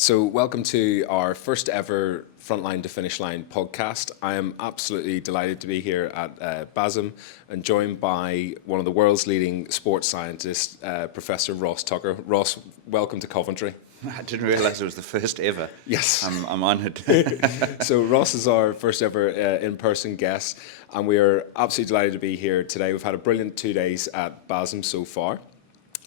So welcome to our first ever Frontline to Finish Line podcast. I am absolutely delighted to be here at BASEM and joined by one of the world's leading sports scientists, Professor Ross Tucker. Ross, welcome to Coventry. I didn't realise it was the first ever. Yes. I'm honoured. So Ross is our first ever in-person guest, and we are absolutely delighted to be here today. We've had a brilliant 2 days at BASEM so far.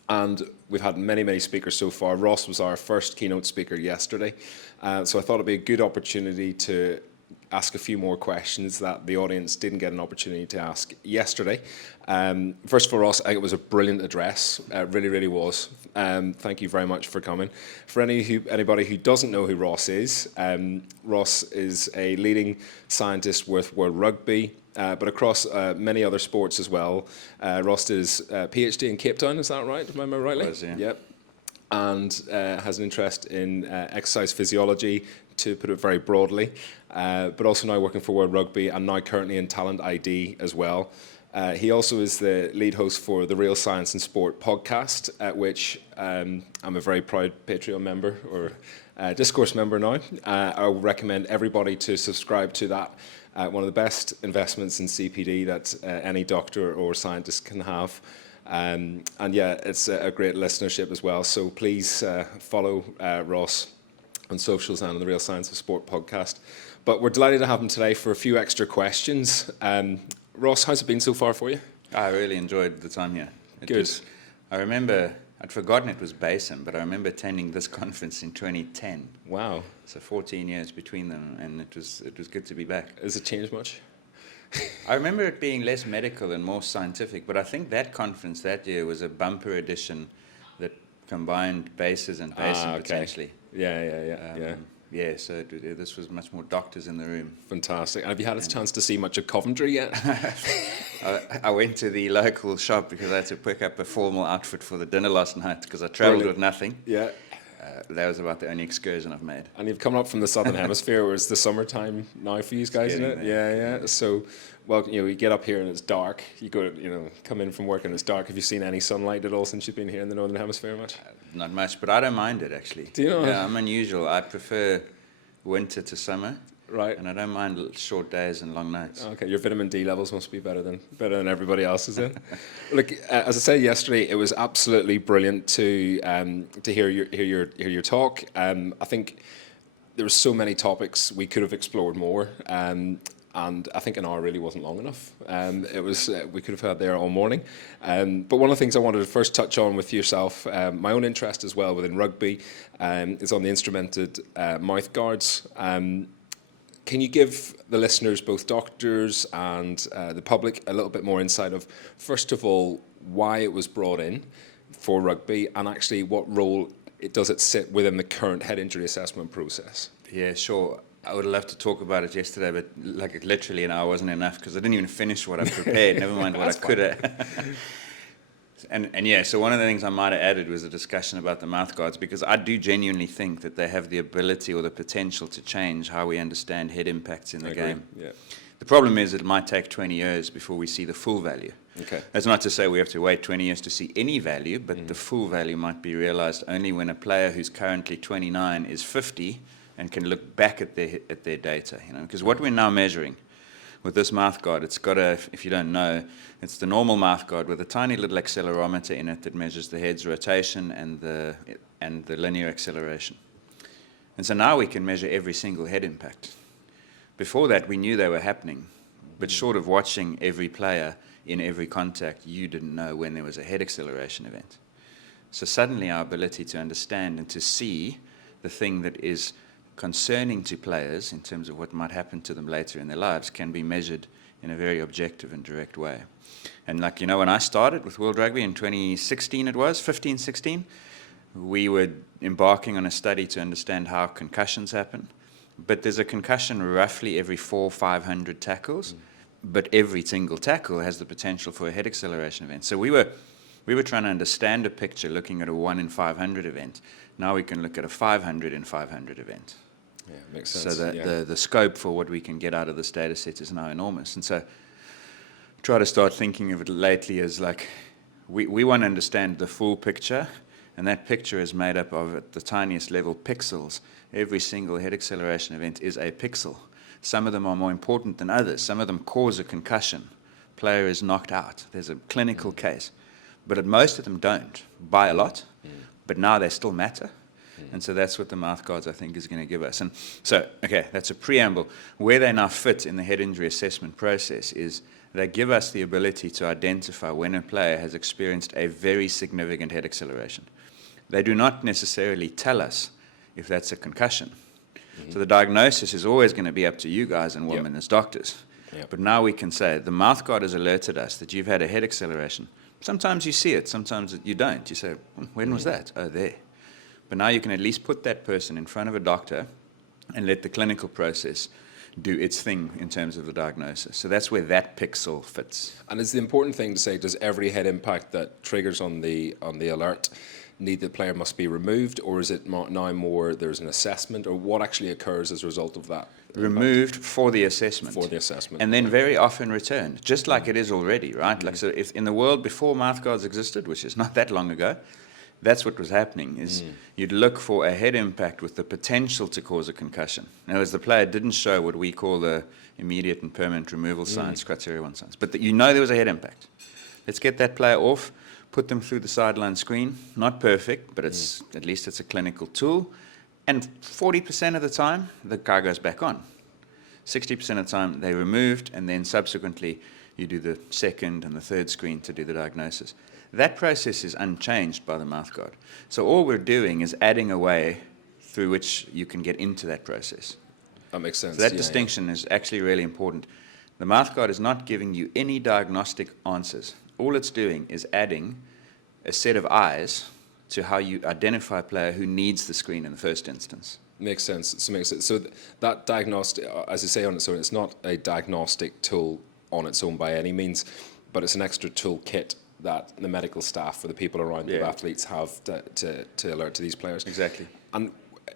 And we've had many speakers so far. Ross was our first keynote speaker yesterday. So I thought it'd be a good opportunity to ask a few more questions that the audience didn't get an opportunity to ask yesterday. First of all, Ross, I think it was a brilliant address. It really was. Thank you very much for coming. For anybody who doesn't know who Ross is a leading scientist with World Rugby, but across many other sports as well. Ross did his PhD in Cape Town, is that right? Remember rightly? Was, yeah. Yep. And has an interest in exercise physiology, to put it very broadly, but also now working for World Rugby and now currently in Talent ID as well. He also is the lead host for the Real Science and Sport podcast, at which I'm a very proud Patreon member, or Discourse member now. I would recommend everybody to subscribe to that. One of the best investments in CPD that any doctor or scientist can have. And yeah, it's a great listenership as well. So please follow Ross on socials and on the Real Science of Sport podcast. But we're delighted to have him today for a few extra questions. Ross, how's it been so far for you? I really enjoyed the time here. Good. I remember, I'd forgotten it was BASEM, but I remember attending this conference in 2010. Wow. So 14 years between them, and it was good to be back. Has it changed much? I remember it being less medical and more scientific, but I think that conference that year was a bumper edition that combined bases and BASEM potentially. Yeah. Yeah, so this was much more doctors in the room. Fantastic. And have you had a chance to see much of Coventry yet? I went to the local shop because I had to pick up a formal outfit for the dinner last night because I travelled with nothing. Yeah. That was about the only excursion I've made. And you've come up from the southern hemisphere, where it's the summertime now for you guys, isn't it? Yeah. So, well, you get up here and it's dark. You go, come in from work and it's dark. Have you seen any sunlight at all since you've been here in the northern hemisphere much? Not much, but I don't mind it actually. Do you know? Yeah, I'm unusual. I prefer winter to summer. Right. And I don't mind short days and long nights. Okay, your vitamin D levels must be better than everybody else's. Look, as I said yesterday, it was absolutely brilliant to hear your talk. I think there were so many topics we could have explored more, and I think an hour really wasn't long enough. It was we could have had there all morning. But one of the things I wanted to first touch on with yourself, my own interest as well within rugby, is on the instrumented mouthguards. Can you give the listeners, both doctors and the public, a little bit more insight of, first of all, why it was brought in for rugby, and actually what role does it sit within the current head injury assessment process? Yeah, sure. I would love to talk about it yesterday, but literally an hour wasn't enough because I didn't even finish what I prepared, never mind what I could have. And yeah, so one of the things I might have added was a discussion about the mouthguards, because I do genuinely think that they have the ability or the potential to change how we understand head impacts in the game. Yeah. The problem is it might take 20 years before we see the full value. Okay. That's not to say we have to wait 20 years to see any value, but the full value might be realized only when a player who's currently 29 is 50 and can look back at their data. Because what we're now measuring with this mouthguard, it's got if you don't know, it's the normal mouthguard with a tiny little accelerometer in it that measures the head's rotation and the linear acceleration. And so now we can measure every single head impact. Before that, we knew they were happening, but short of watching every player in every contact, you didn't know when there was a head acceleration event. So suddenly our ability to understand and to see the thing that is concerning to players in terms of what might happen to them later in their lives can be measured in a very objective and direct way. And when I started with World Rugby in 2016 it was, 15, 16, we were embarking on a study to understand how concussions happen. But there's a concussion roughly every 400 or 500 tackles, but every single tackle has the potential for a head acceleration event. So we were trying to understand a picture looking at a 1 in 500 event. Now we can look at a 500 in 500 event. Yeah, makes sense. So the scope for what we can get out of this data set is now enormous. And so try to start thinking of it lately as we want to understand the full picture And that picture is made up of, at the tiniest level, pixels. Every single head acceleration event is a pixel. Some of them are more important than others. Some of them cause a concussion. Player is knocked out. There's a clinical case. But most of them don't, by a lot. But now they still matter. And so that's what the mouthguards, I think, is going to give us. And so, okay, that's a preamble. Where they now fit in the head injury assessment process is they give us the ability to identify when a player has experienced a very significant head acceleration. They do not necessarily tell us if that's a concussion. So the diagnosis is always going to be up to you guys and women as doctors. But now we can say, the mouthguard has alerted us that you've had a head acceleration. Sometimes you see it, sometimes you don't. You say, when was that? Oh, there. But now you can at least put that person in front of a doctor and let the clinical process do its thing in terms of the diagnosis. So that's where that pixel fits. And is the important thing to say, does every head impact that triggers on the alert need the player must be removed, or is it now more there's an assessment, or what actually occurs as a result of that? Removed for the assessment. For the assessment. And then very often returned, just like it is already, right? Like, so if in the world before mouthguards existed, which is not that long ago, that's what was happening, is you'd look for a head impact with the potential to cause a concussion. Now, as the player didn't show what we call the immediate and permanent removal signs, criteria 1 signs, but you know there was a head impact. Let's get that player off, put them through the sideline screen. Not perfect, but it's at least it's a clinical tool. And 40% of the time, the guy goes back on. 60% of the time, they're removed, and then subsequently, you do the second and the third screen to do the diagnosis. That process is unchanged by the mouthguard. So all we're doing is adding a way through which you can get into that process. That makes sense. So that distinction is actually really important. The mouthguard is not giving you any diagnostic answers. All it's doing is adding a set of eyes to how you identify a player who needs the screen in the first instance. Makes sense. So that diagnostic, as you say on its own, it's not a diagnostic tool on its own by any means, but it's an extra toolkit that the medical staff or the people around the athletes have to alert to these players. Exactly. And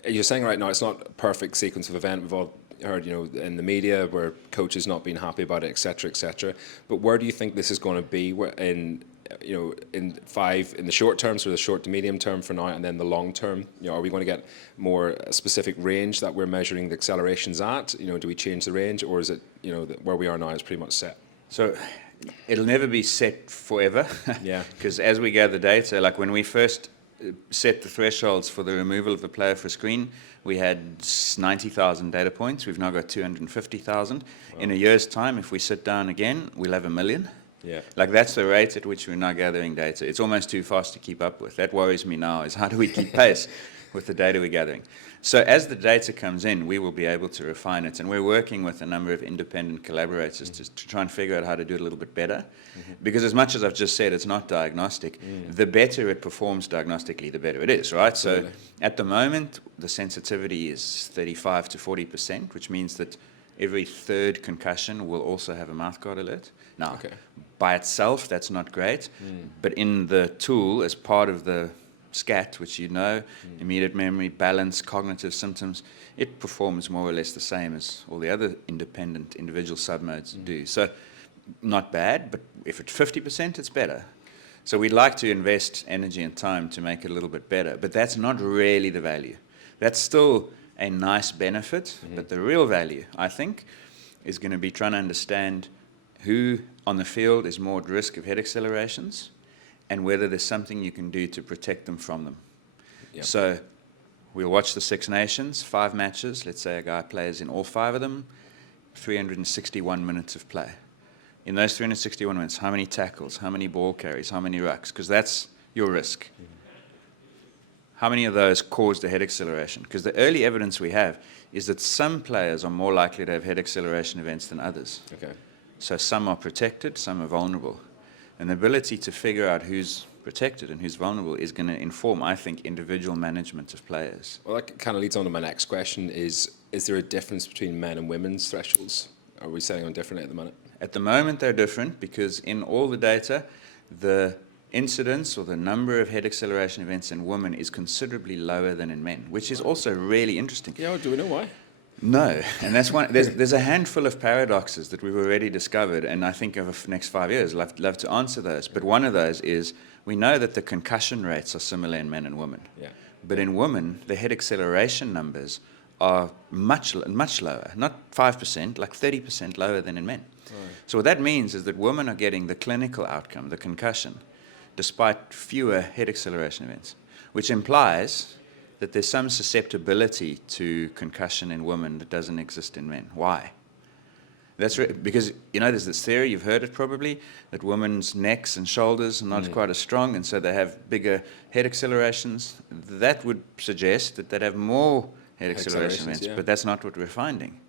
you're saying right now it's not a perfect sequence of event. We've all heard, in the media where coaches not being happy about it, et cetera, et cetera. But where do you think this is going to be in the short term, so the short to medium term for now, and then the long term? Are we going to get more specific range that we're measuring the accelerations at? Do we change the range, or is it where we are now is pretty much set? So it'll never be set forever. Yeah. Because as we gather data, like when we first set the thresholds for the removal of the player for screen, we had 90,000 data points. We've now got 250,000. Wow. In a year's time, if we sit down again, we'll have 1 million. Yeah. Like that's the rate at which we're now gathering data. It's almost too fast to keep up with. That worries me now, is how do we keep pace with the data we're gathering? So as the data comes in, we will be able to refine it. And we're working with a number of independent collaborators to try and figure out how to do it a little bit better. Because as much as I've just said it's not diagnostic, the better it performs diagnostically, the better it is, right? Absolutely. So at the moment, the sensitivity is 35 to 40%, which means that every third concussion will also have a mouthguard alert. Now, by itself, that's not great. But in the tool, as part of the SCAT, which immediate memory, balance, cognitive symptoms, it performs more or less the same as all the other independent individual submodes do. So not bad, but if it's 50%, it's better. So we'd like to invest energy and time to make it a little bit better, but that's not really the value. That's still a nice benefit, but the real value, I think, is going to be trying to understand who on the field is more at risk of head accelerations, and whether there's something you can do to protect them from them. Yep. So we'll watch the Six Nations, 5 matches. Let's say a guy plays in all 5 of them, 361 minutes of play. In those 361 minutes, how many tackles, how many ball carries, how many rucks? Because that's your risk. How many of those caused a head acceleration? Because the early evidence we have is that some players are more likely to have head acceleration events than others. Okay. So some are protected, some are vulnerable. And the ability to figure out who's protected and who's vulnerable is going to inform, I think, individual management of players. Well, that kind of leads on to my next question is there a difference between men and women's thresholds? Are we setting on differently at the minute? At the moment, they're different because in all the data, the incidence or the number of head acceleration events in women is considerably lower than in men, which is also really interesting. Yeah, well, do we know why? No, and that's one. There's a handful of paradoxes that we've already discovered, and I think over the next 5 years, I'd love to answer those. But one of those is we know that the concussion rates are similar in men and women. Yeah. But in women, the head acceleration numbers are much lower, not 5%, like 30% lower than in men. Right. So what that means is that women are getting the clinical outcome, the concussion, despite fewer head acceleration events, which implies that there's some susceptibility to concussion in women that doesn't exist in men. Why? That's because, there's this theory, you've heard it probably, that women's necks and shoulders are not quite as strong, and so they have bigger head accelerations. That would suggest that they'd have more head acceleration events, yeah. but that's not what we're finding.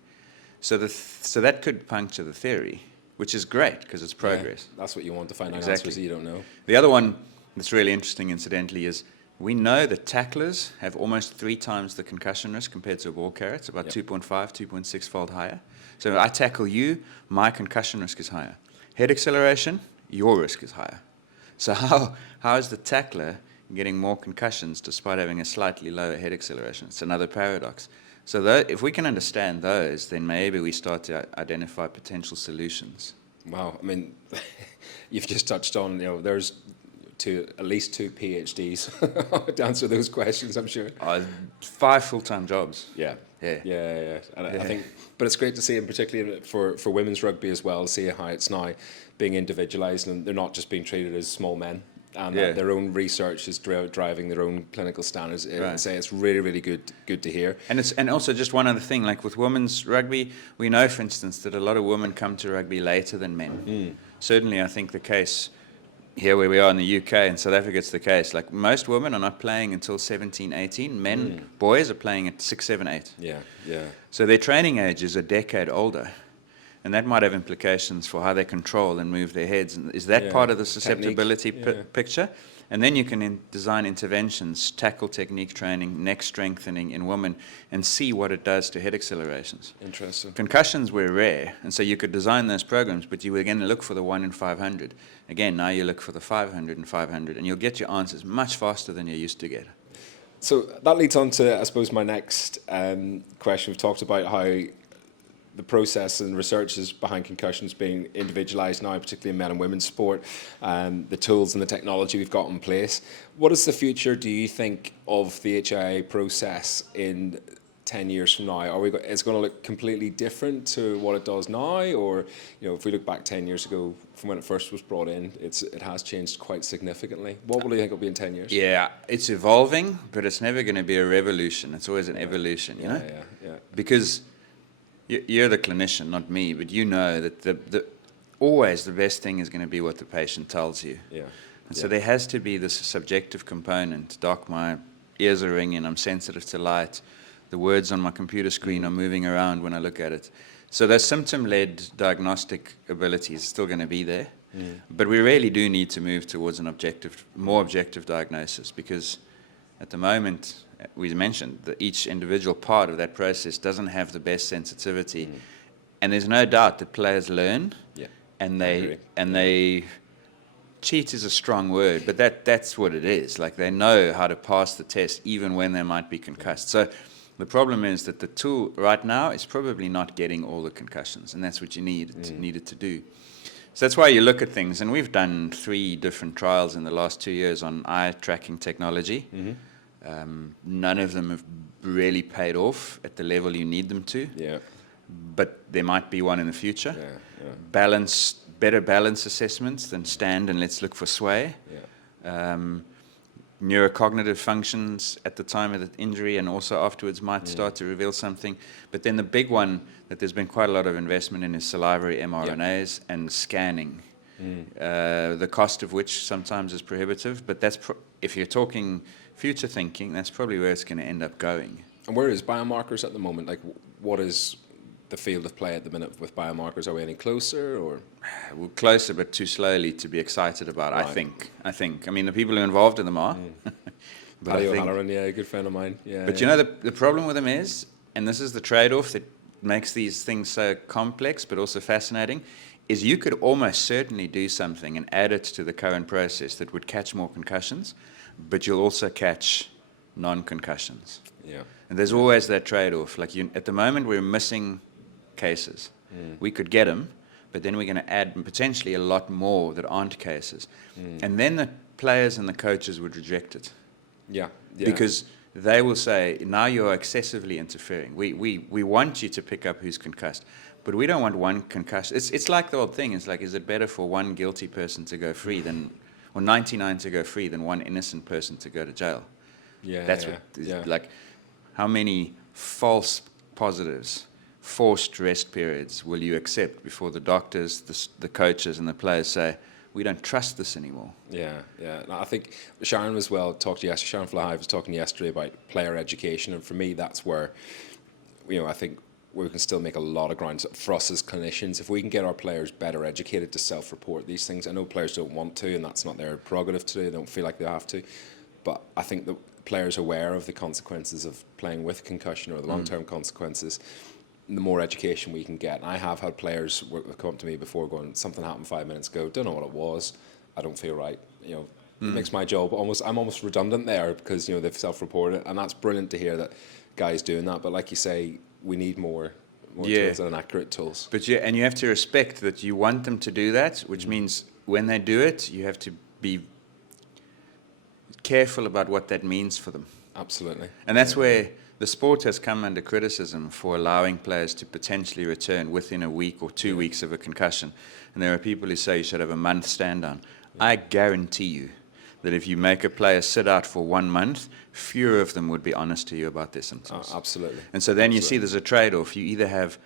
So so that could puncture the theory, which is great because it's progress. Yeah, that's what you want to find out Exactly. answers that you don't know. The other one that's really interesting, incidentally, is we know that tacklers have almost 3 times the concussion risk compared to a ball carrier. It's about 2.5, 2.6-fold higher. So I tackle you, my concussion risk is higher. Head acceleration, your risk is higher. So how is the tackler getting more concussions despite having a slightly lower head acceleration? It's another paradox. So if we can understand those, then maybe we start to identify potential solutions. Wow, I mean, you've just touched on, there's at least 2 PhDs to answer those questions, I'm sure. 5 full-time jobs. Yeah. Yeah. And I think, but it's great to see, and particularly for women's rugby as well, see how it's now being individualised, and they're not just being treated as small men, and that their own research is driving their own clinical standards. Right. I say it's really, really good to hear. And also just one other thing, like with women's rugby, we know, for instance, that a lot of women come to rugby later than men. Certainly, I think the case here where we are in the UK and South Africa, it's the case. Like most women are not playing until 17, 18. Men, boys are playing at 6, 7, 8. Yeah. So their training age is a decade older. And that might have implications for how they control and move their heads. And is that part of the susceptibility picture? And then you can design interventions, tackle technique training, neck strengthening in women, and see what it does to head accelerations. Interesting. Concussions were rare, and so you could design those programs, but you were going to look for the 1 in 500. Again, now you look for the 500 and 500, and you'll get your answers much faster than you used to get. So that leads on to, I suppose, my next question. We've talked about how the process and research is behind concussions being individualised now, particularly in men and women's sport, the tools and the technology we've got in place. What is the future, do you think, of the HIA process in 10 years from now? Is it going to look completely different to what it does now? Or, if we look back 10 years ago from when it first was brought in, it has changed quite significantly. What will you think it'll be in 10 years? Yeah, it's evolving, but it's never going to be a revolution. It's always an evolution, you know? Yeah. Because you're the clinician, not me, but you know that always the best thing is going to be what the patient tells you. Yeah. And so there has to be this subjective component. Doc, my ears are ringing, I'm sensitive to light. The words on my computer screen are moving around when I look at it. So those symptom-led diagnostic abilities are still going to be there. But we really do need to move towards more objective diagnosis, because at the moment, we mentioned that each individual part of that process doesn't have the best sensitivity. And there's no doubt that players learn, and they cheat is a strong word, but that's what it is. Like, they know how to pass the test even when they might be concussed. So the problem is that the tool right now is probably not getting all the concussions, and that's what you need it to do. So that's why you look at things, and we've done 3 different trials in the last 2 years on eye tracking technology. None of them have really paid off at the level you need them to. But there might be one in the future. Better balance assessments than stand and let's look for sway. Neurocognitive functions at the time of the injury and also afterwards might start to reveal something. But then the big one that there's been quite a lot of investment in is salivary mRNAs and scanning. The cost of which sometimes is prohibitive, but that's if you're talking future thinking, that's probably where it's going to end up going. And where is biomarkers at the moment? Like, what is the field of play at the minute with biomarkers? Are we any closer, or? We're closer, but too slowly to be excited about, right. I think. I mean, the people who are involved in them are. But Paddy O'Halloran, a good friend of mine. But you know, the problem with them is, and this is the trade-off that makes these things so complex but also fascinating, is you could almost certainly do something and add it to the current process that would catch more concussions, but you'll also catch non-concussions. And there's always that trade-off. Like, at the moment, we're missing cases. We could get them, but then we're going to add potentially a lot more that aren't cases. And then players and the coaches would reject it. Yeah. Because they will say, now you're excessively interfering. We want you to pick up who's concussed, but we don't want one concussion. It's like the old thing. It's like, is it better for one guilty person to go free or 99 to go free than one innocent person to go to jail? That's like, how many false positives, forced rest periods will you accept before the doctors, the coaches, and the players say, we don't trust this anymore? Yeah. No, I think Sharon Sharon Flahay was talking yesterday about player education, and for me, that's where, I think we can still make a lot of ground for us as clinicians. If we can get our players better educated to self-report these things, I know players don't want to, and that's not their prerogative to do. They don't feel like they have to, but I think the players are aware of the consequences of playing with concussion or the long-term consequences. The more education we can get. And I have had players come up to me before going, something happened 5 minutes ago, don't know what it was, I don't feel right. It makes my job I'm almost redundant there, because they've self-reported, and that's brilliant to hear that guys doing that. But like you say, we need more tools and accurate tools. But and you have to respect that you want them to do that, which means when they do it, you have to be careful about what that means for them. Absolutely. And that's where the sport has come under criticism for allowing players to potentially return within a week or 2 weeks of a concussion. And there are people who say you should have a month stand down. I guarantee you that if you make a player sit out for 1 month, fewer of them would be honest to you about their symptoms. Absolutely. And so then you see there's a trade-off. You either have,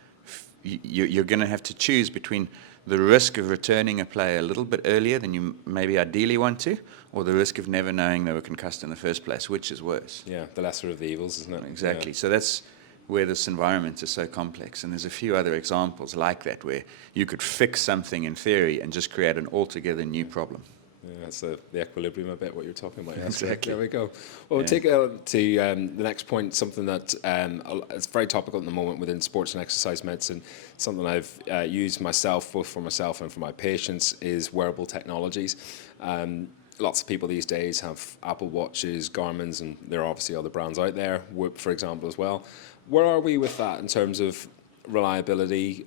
you're going to have to choose between the risk of returning a player a little bit earlier than you maybe ideally want to, or the risk of never knowing they were concussed in the first place, which is worse. Yeah, the lesser of the evils, isn't it? Exactly. So that's where this environment is so complex. And there's a few other examples like that where you could fix something in theory and just create an altogether new problem. Yeah, that's the equilibrium a bit, what you're talking about. Exactly. There we go. Well, we'll take it to the next point, something that it's very topical at the moment within sports and exercise medicine. Something I've used myself, both for myself and for my patients, is wearable technologies. Lots of people these days have Apple Watches, Garmin's, and there are obviously other brands out there, Whoop, for example, as well. Where are we with that in terms of reliability,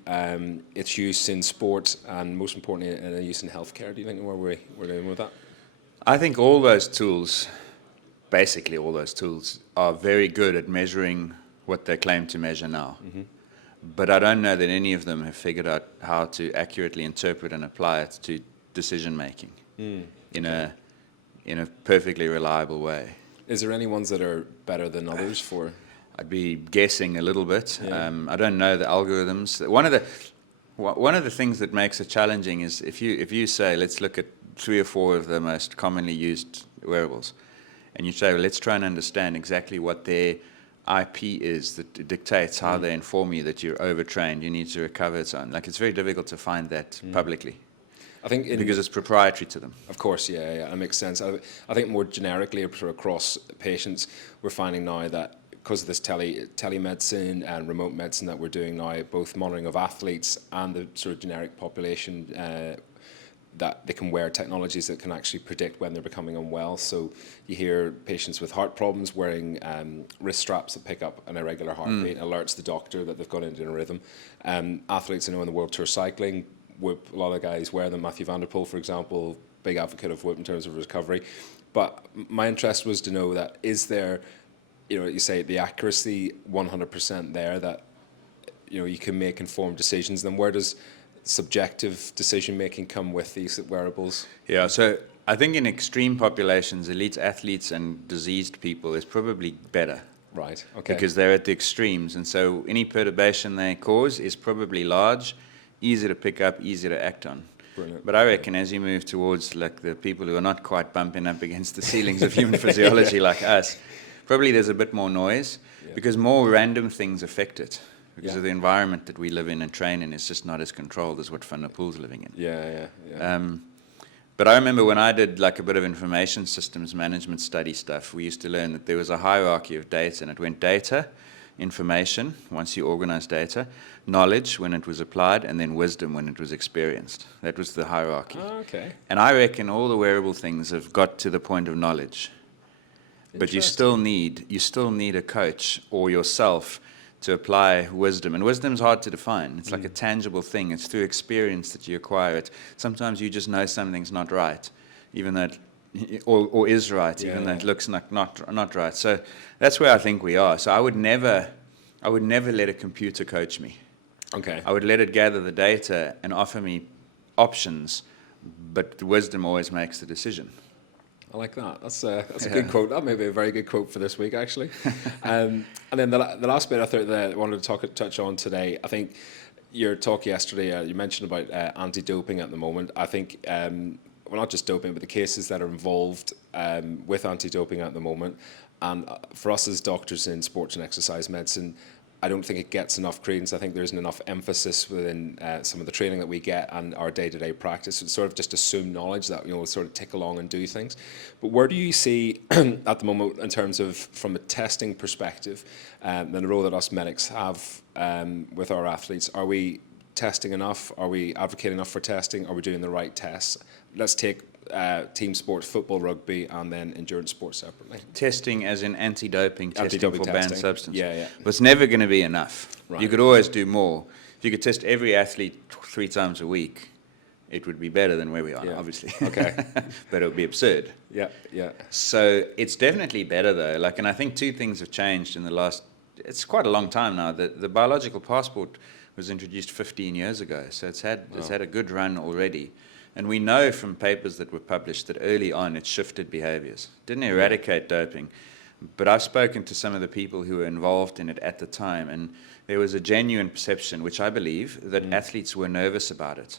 its use in sport, and most importantly, its use in healthcare? Do you think we're doing with that? I think all those tools, basically all those tools, are very good at measuring what they claim to measure now. Mm-hmm. But I don't know that any of them have figured out how to accurately interpret and apply it to decision making in a perfectly reliable way. Is there any ones that are better than others for? I'd be guessing a little bit. Yeah. I don't know the algorithms. One of the things that makes it challenging is if you say, let's look at 3 or 4 of the most commonly used wearables, and you say, well, let's try and understand exactly what their IP is that dictates how they inform you that you're overtrained, you need to recover, and so on. Like, it's very difficult to find that publicly. I think because it's proprietary to them. Of course, yeah, that makes sense. I think more generically across patients, we're finding now that because of this telemedicine and remote medicine that we're doing now, both monitoring of athletes and the sort of generic population, that they can wear technologies that can actually predict when they're becoming unwell. So you hear patients with heart problems wearing wrist straps that pick up an irregular heartbeat, alerts the doctor that they've gone into a rhythm. Athletes I know in the World Tour cycling, Whoop, a lot of guys wear them. Matthew Van Der Poel, for example, big advocate of Whoop in terms of recovery. But my interest was to know that is there, you say the accuracy 100% there, that you can make informed decisions. Then where does subjective decision making come with these wearables? Yeah, so I think in extreme populations, elite athletes and diseased people is probably better. Right. Okay. Because they're at the extremes, and so any perturbation they cause is probably large, easy to pick up, easy to act on. Brilliant. But I reckon as you move towards like the people who are not quite bumping up against the ceilings of human physiology like us, probably there's a bit more noise because more random things affect it. Because of the environment that we live in and train in is just not as controlled as what Van der Poel's living in. Yeah. But I remember when I did like a bit of information systems management study stuff, we used to learn that there was a hierarchy of data, and it went data, information, once you organize data, knowledge when it was applied, and then wisdom when it was experienced. That was the hierarchy. Oh, okay. And I reckon all the wearable things have got to the point of knowledge. But you still need a coach or yourself to apply wisdom. And wisdom's hard to define. It's like a tangible thing. It's through experience that you acquire it. Sometimes you just know something's not right, even though or is right, even though it looks like not right. So that's where I think we are. So I would never let a computer coach me. Okay. I would let it gather the data and offer me options, but the wisdom always makes the decision. I like that. That's a good quote. That may be a very good quote for this week, actually. And then the last bit I thought that I wanted to touch on today, I think your talk yesterday, you mentioned about anti-doping at the moment. I think, well, not just doping, but the cases that are involved with anti-doping at the moment. And for us as doctors in sports and exercise medicine, I don't think it gets enough credence. I think there isn't enough emphasis within some of the training that we get and our day-to-day practice. It's sort of just assumed knowledge that, sort of tick along and do things. But where do you see at the moment in terms of, from a testing perspective, and the role that us medics have with our athletes? Are we testing enough? Are we advocating enough for testing? Are we doing the right tests? Let's take team sports, football, rugby, and then endurance sports separately. Testing as in anti-doping testing for banned substance. Yeah. But it's never going to be enough. Right. You could always do more. If you could test every athlete 3 times a week, it would be better than where we are now, obviously. Okay. But it would be absurd. Yeah. So it's definitely better though. And I think 2 things have changed in the last, it's quite a long time now. The biological passport was introduced 15 years ago. So it's had a good run already. And we know from papers that were published that early on it shifted behaviors. Didn't eradicate doping, but I've spoken to some of the people who were involved in it at the time, and there was a genuine perception, which I believe, that athletes were nervous about it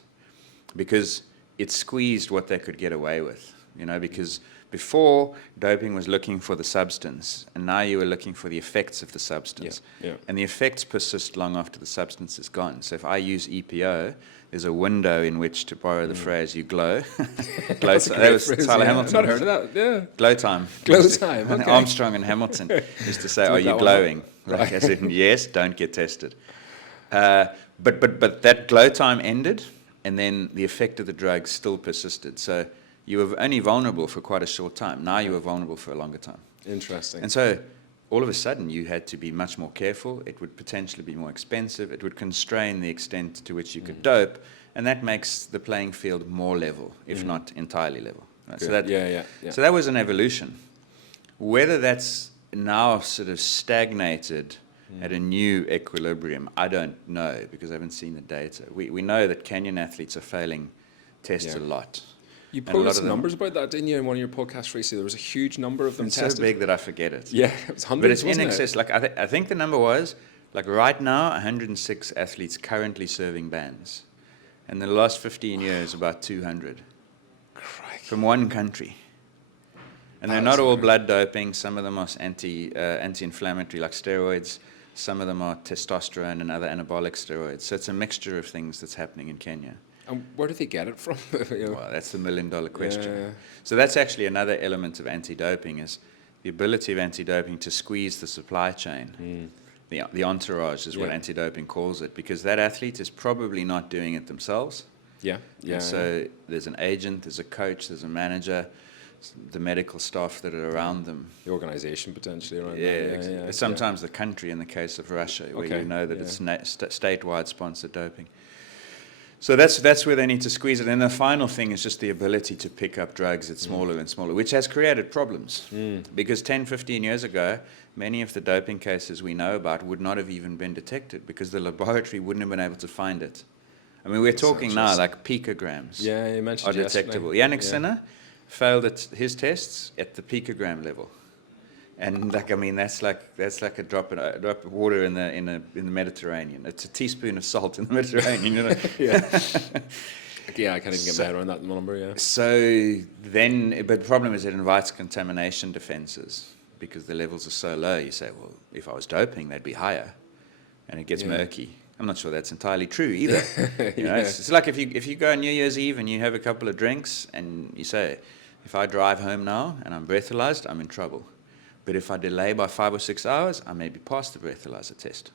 because it squeezed what they could get away with. Because before, doping was looking for the substance, and now you were looking for the effects of the substance. Yeah. And the effects persist long after the substance is gone. So if I use EPO, there's a window in which, to borrow the phrase, you glow. Glow time. That was Tyler Hamilton. I've not heard of that, yeah. Glow time. Glow time, okay. Armstrong and Hamilton used to say, are you glowing? Like, as in, yes, don't get tested. But that glow time ended, and then the effect of the drug still persisted. So you were only vulnerable for quite a short time. Now you were vulnerable for a longer time. Interesting. And so all of a sudden you had to be much more careful. It would potentially be more expensive. It would constrain the extent to which you could dope, and that makes the playing field more level, if not entirely level. Right? So So that was an evolution. Whether that's now sort of stagnated at a new equilibrium, I don't know, because I haven't seen the data. We know that Kenyan athletes are failing tests a lot. You posted some numbers about that, didn't you, in one of your podcasts recently? There was a huge number of them tested. It's so big that I forget it. Yeah, it was hundreds, but it's wasn't in excess. it? Like I think the number was, like right now, 106 athletes currently serving bans. And in the last 15 years, about 200. Crikey. From one country. And they're not all blood doping. Some of them are anti-inflammatory, like steroids. Some of them are testosterone and other anabolic steroids. So it's a mixture of things that's happening in Kenya. And where do they get it from? Well, that's the million-dollar question. Yeah. So that's actually another element of anti-doping, is the ability of anti-doping to squeeze the supply chain. The entourage is what anti-doping calls it, because that athlete is probably not doing it themselves. And so there's an agent, there's a coach, there's a manager, the medical staff that are around them. The organization potentially around that. Sometimes the country, in the case of Russia, where you know that it's statewide sponsored doping. So that's where they need to squeeze it. And the final thing is just the ability to pick up drugs at smaller and smaller, which has created problems. Because 10, 15 years ago, many of the doping cases we know about would not have even been detected because the laboratory wouldn't have been able to find it. I mean, we're talking now like picograms you mentioned are detectable. Yannick Sinner failed at his tests at the picogram level. And that's like a drop of water in the Mediterranean. It's a teaspoon of salt in the Mediterranean. I can't even get my head around that number. So then, but the problem is it invites contamination defenses because the levels are so low. You say, well, if I was doping, they'd be higher, and it gets murky. I'm not sure that's entirely true either. It's like if you go on New Year's Eve and you have a couple of drinks and you say, if I drive home now and I'm breathalyzed, I'm in trouble. But if I delay by 5 or 6 hours, I may be past the breathalyzer test.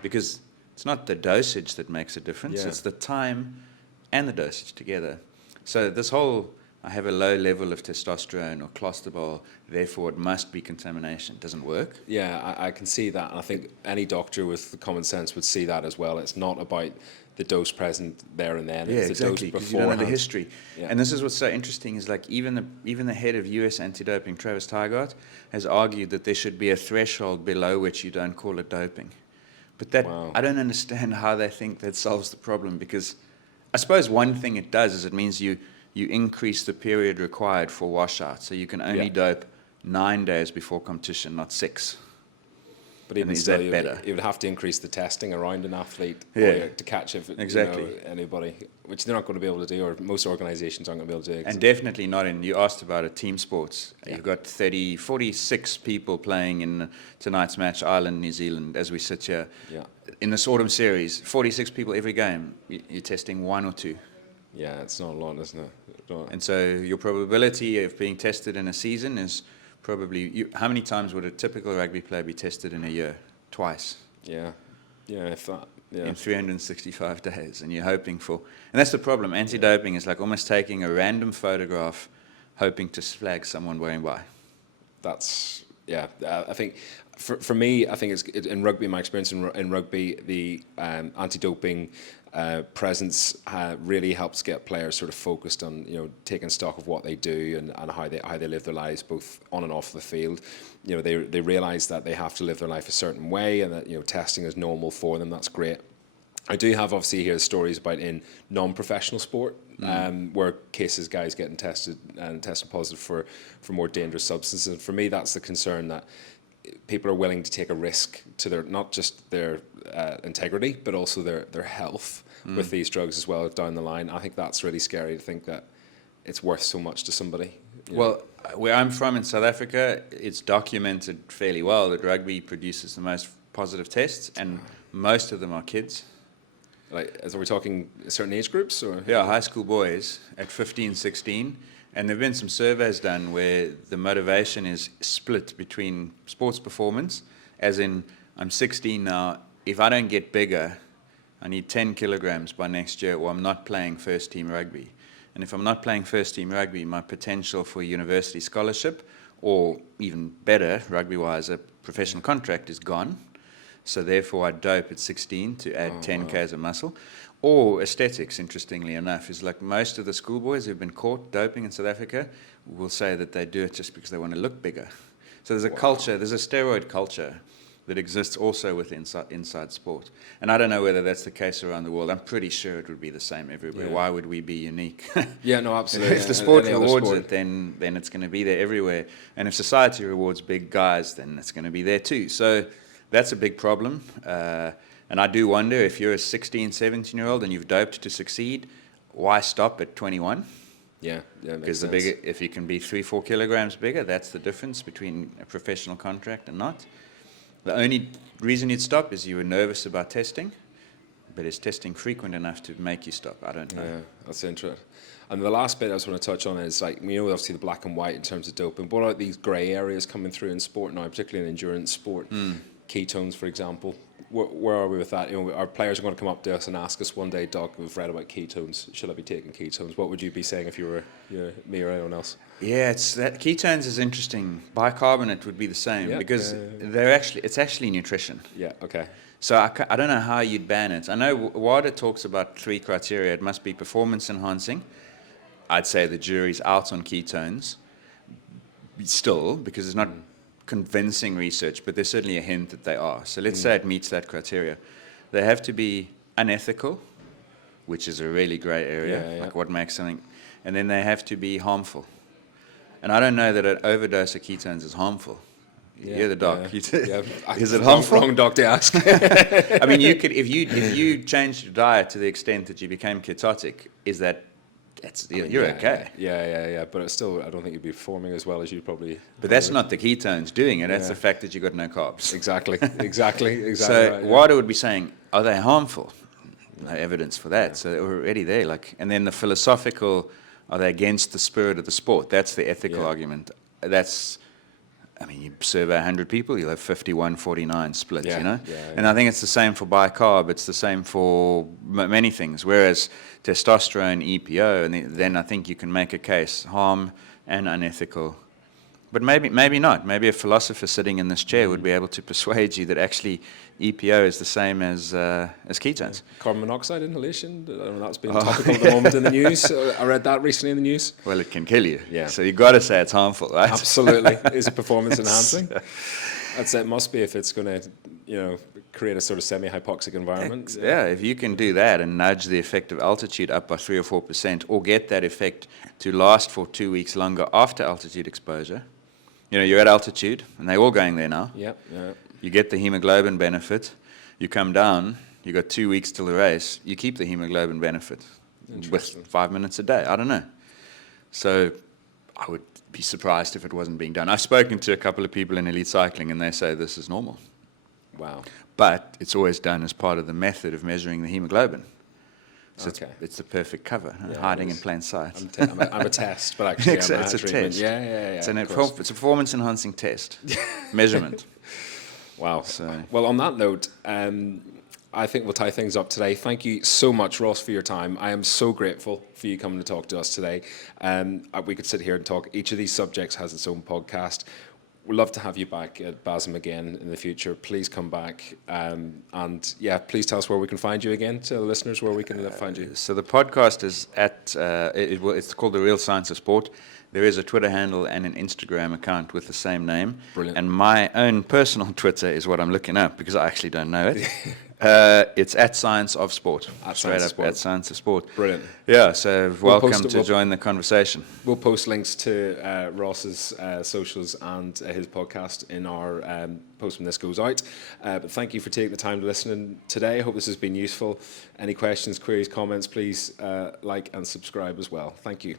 Because it's not the dosage that makes a difference, it's the time and the dosage together. So this whole, I have a low level of testosterone or clostrobol, therefore it must be contamination, doesn't work. Yeah, I can see that. And I think any doctor with common sense would see that as well. It's not about the dose present there and then. Yeah, It's the exactly, dose because you don't know the beforehand. history. Yeah. And this is what's so interesting is like even the head of US anti-doping, Travis Tygart, has argued that there should be a threshold below which you don't call it doping. But that, Wow. I don't understand how they think that solves the problem, because I suppose one thing it does is it means you increase the period required for washout. So you can only dope 9 days before competition, not 6. But even And is still, that better? you would have to increase the testing around an athlete to catch Exactly. anybody, which they're not going to be able to do, or most organisations aren't going to be able to do. And definitely not in, you asked about it, team sports. You've got 46 people playing in tonight's match, Ireland, New Zealand, as we sit here. Yeah. In this autumn series, 46 people every game, you're testing 1 or 2. Yeah, it's not a lot, isn't it? And so your probability of being tested in a season is probably, how many times would a typical rugby player be tested in a year? Twice. Yeah, if that. Yeah. In 365 days, and you're hoping for, and that's the problem. Anti-doping is like almost taking a random photograph, hoping to flag someone wearing by. That's I think for me, I think it's in rugby. My experience in rugby, the anti-doping presence really helps get players sort of focused on taking stock of what they do and how they live their lives both on and off the field. They realise that they have to live their life a certain way, and that testing is normal for them. That's great. I do have obviously here stories about in non-professional sport where cases guys getting tested and testing positive for more dangerous substances. And for me, that's the concern, that people are willing to take a risk to their not just their integrity but also their health with these drugs as well down the line. I think that's really scary to think that it's worth so much to somebody. Well, where I'm from in South Africa, it's documented fairly well that rugby produces the most positive tests, and most of them are kids. Like, are we talking certain age groups or? Yeah, high school boys at 15, 16. And there have been some surveys done where the motivation is split between sports performance, as in, I'm 16 now, if I don't get bigger, I need 10 kilograms by next year, or I'm not playing first team rugby. And if I'm not playing first team rugby, my potential for a university scholarship, or even better, rugby-wise, a professional contract is gone. So therefore I dope at 16 to add 10 k's of muscle. Or aesthetics, interestingly enough, is like most of the schoolboys who've been caught doping in South Africa will say that they do it just because they want to look bigger. So there's a culture, there's a steroid culture that exists also within inside sport. And I don't know whether that's the case around the world. I'm pretty sure it would be the same everywhere. Why would we be unique? Yeah, no, absolutely. If the sport rewards it, then it's going to be there everywhere. And if society rewards big guys, then it's going to be there too. So that's a big problem. And I do wonder, if you're a 16, 17-year-old and you've doped to succeed, why stop at 21? Yeah, Because if you can be 3-4 kilograms bigger, that's the difference between a professional contract and not. The only reason you'd stop is you were nervous about testing, but is testing frequent enough to make you stop? I don't know. Yeah, that's interesting. And the last bit I just want to touch on is, like, obviously the black and white in terms of doping. What about these grey areas coming through in sport now, particularly in endurance sport? Ketones, for example. Where are we with that? Our players are going to come up to us and ask us one day, Doc, we've read about ketones. Should I be taking ketones? What would you be saying if you were me or anyone else? Yeah, ketones is interesting. Bicarbonate would be the same because it's actually nutrition. Yeah. Okay. So I don't know how you'd ban it. I know WADA talks about 3 criteria. It must be performance enhancing. I'd say the jury's out on ketones still, because it's not convincing research, but there's certainly a hint that they are. So let's say it meets that criteria. They have to be unethical, which is a really grey area, like what makes something, and then they have to be harmful. And I don't know that an overdose of ketones is harmful. You're the doc. Is it harmful? Wrong doc to ask. I mean, you could, if you changed your diet to the extent that you became ketotic, you're okay. Yeah. But it's still, I don't think you'd be performing as well as you probably. But that's not the ketones doing it. That's the fact that you got no carbs. Exactly. So right, WADA would be saying, are they harmful? No evidence for that. So they're already there. And then the philosophical, are they against the spirit of the sport? That's the ethical argument. You survey 100 people, you'll have 51-49 split, And I think it's the same for bicarb, it's the same for many things, whereas testosterone, EPO, and then I think you can make a case, harm and unethical, But maybe not. Maybe a philosopher sitting in this chair would be able to persuade you that actually EPO is the same as ketones. Carbon monoxide inhalation, that's been topical at the moment in the news. I read that recently in the news. Well, it can kill you. Yeah. So you've got to say it's harmful, right? Absolutely. Is it performance enhancing? That's it. Must be if it's going to, create a sort of semi-hypoxic environment. Yeah, if you can do that and nudge the effect of altitude up by 3 or 4%, or get that effect to last for 2 weeks longer after altitude exposure. You're at altitude, and they're all going there now. Yeah. You get the hemoglobin benefit. You come down. You got 2 weeks till the race. You keep the hemoglobin benefit with 5 minutes a day. I don't know. So I would be surprised if it wasn't being done. I've spoken to a couple of people in elite cycling, and they say this is normal. Wow. But it's always done as part of the method of measuring the hemoglobin. So Okay. it's the perfect cover, Yeah, hiding in plain sight. I'm a test, but actually It's a test. Yeah. It's a performance-enhancing test, measurement. Wow. So- Well, on that note, I think we'll tie things up today. Thank you so much, Ross, for your time. I am so grateful for you coming to talk to us today. We could sit here and talk. Each of these subjects has its own podcast. We'd love to have you back at BASEM again in the future. Please come back. And please tell us where we can find you again, to the listeners, where we can find you. So the podcast is at, it's called The Real Science of Sport. There is a Twitter handle and an Instagram account with the same name. Brilliant. And my own personal Twitter is what I'm looking up, because I actually don't know it. It's at Science of Sport. At Straight Science up of Sport. at Science of Sport. Brilliant. Yeah, so welcome to we'll- join the conversation. We'll post links to Ross's socials and his podcast in our post when this goes out. But thank you for taking the time to listen in today. I hope this has been useful. Any questions, queries, comments, please like and subscribe as well. Thank you.